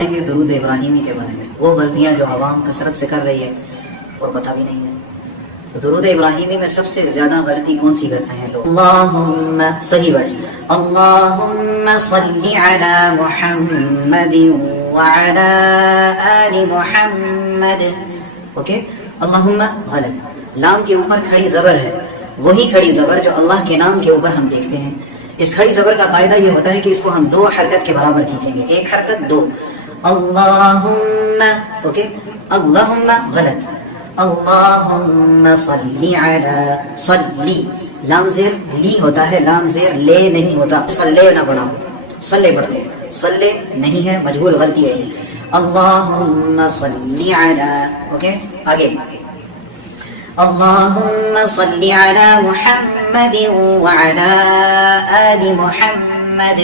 کہ درود ابراہیمی کے بارے میں وہ غلطیاں جو عوام کثرت سے کر رہی ہے اور پتہ بھی نہیں ہے. تو درود ابراہیمی میں سب سے زیادہ غلطی کون سی کرتے ہیں لوگ؟ اللہم صحیح ورڈ اللہم صلی علی محمد وعلی آل محمد. اوکے, اللہم غلط, لام کے اوپر کھڑی زبر ہے, وہی کھڑی زبر جو اللہ کے نام کے اوپر ہم دیکھتے ہیں. اس کھڑی زبر کا قاعدہ یہ ہوتا ہے کہ اس کو ہم دو حرکت کے برابر کھینچیں گے, ایک حرکت دو. اللہم, اوکے, اللہم غلط, اللہم صلی علی, صلی لام زیر لی ہوتا ہے, لام زیر لے نہیں ہوتا. صلی نہ پڑھا, صلی پڑھتے, صلی نہیں ہے, مجہول غلطی ہے. اللہم صلی علی, اوکے, آگے اللہم صلی علی محمد وعلی آل محمد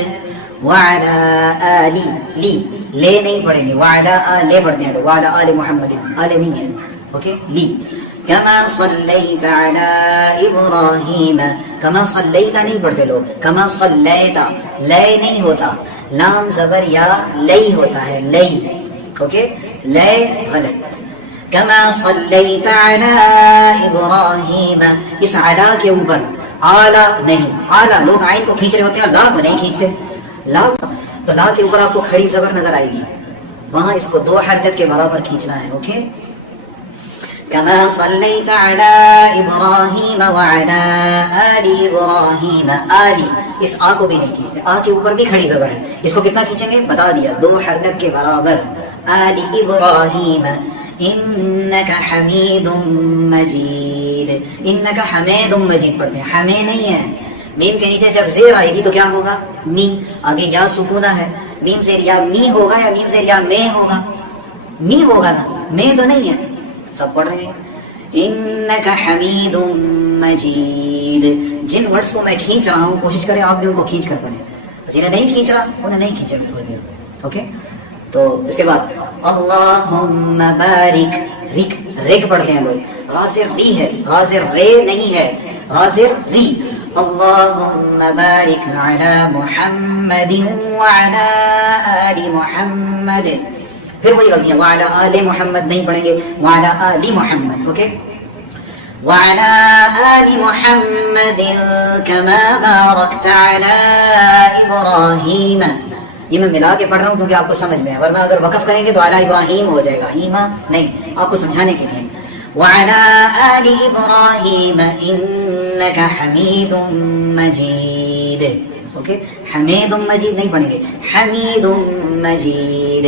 وعلی آلی, لی لے نہیں پڑھیں گے, وعلی لے پڑھتے ہیں, وعلی آل محمد, آل نہیں ہے, اوکے, لی. کما صلیت علی ابراہیم, کما صلیت نہیں پڑھتے لوگ, کما صلیت لے نہیں ہوتا, لام زبر یا لئی ہوتا ہے, لئی, اوکے, لے غلط. کما صلیت علی ابراہیم, اس علا کے اوپر آلہ نہیں, آلہ لوگ عین کو کھینچ رہے ہوتے ہیں, لا کو نہیں کھینچتے. لا تو لا کے اوپر آپ کو کھڑی زبر نظر آئے گی, وہاں اس کو دو حرکت کے برابر کھینچنا ہے. اوکے, کما صلیت علی ابراہیم وعلی آل ابراہیم, آلی, اس آ کو بھی نہیں کھینچتے, آ کے اوپر بھی کھڑی زبر ہے, اس کو کتنا کھینچیں گے بتا دیا, دو حرکت کے برابر. آل ابراہیم انکا حمید مجید, انکا حمید مجید پڑھتے ہیں, حمے نہیں ہے. میم کے نیچے جب زیر آئے گی تو کیا ہوگا, می, آگے یا سکونہ ہے, میم زیر یا می ہوگا یا میم زیر یا میں ہوگا, می ہوگا نا, میں تو نہیں ہے. سب پڑھ رہے ہیں انکا حمید مجید. جن ورڈز کو میں کھینچ رہا ہوں کوشش کریں آپ بھی ان کو کھینچ کر پڑھیں, جنہیں نہیں کھینچ رہا انہیں نہیں کھینچے. اوکے, تو اس کے بعد اللہم بارک, ریک, ریک پڑھتے ہیں لوگ, غازر ری ہے, غازر رے نہیں ہے, غازر ری. اللہم بارک علی محمد وعلی آل محمد, پھر وہی غلطیاں, وعلی آل محمد نہیں پڑھیں گے, وعلی آل محمد. اوکے, وعلی آل محمد کما بارکت علی ابراہیم. یہ میں ملا کے پڑھ رہا ہوں کیونکہ آپ کو سمجھ میں ہے, ورنہ اگر وقف کریں گے تو علی ابراہیم ہو جائے گا, ایما نہیں, آپ کو سمجھانے کے لیے. وعلی آل ابراہیم انکا حمید مجید. اوکے, حمید مجید نہیں پڑھیں گے, حمید مجید.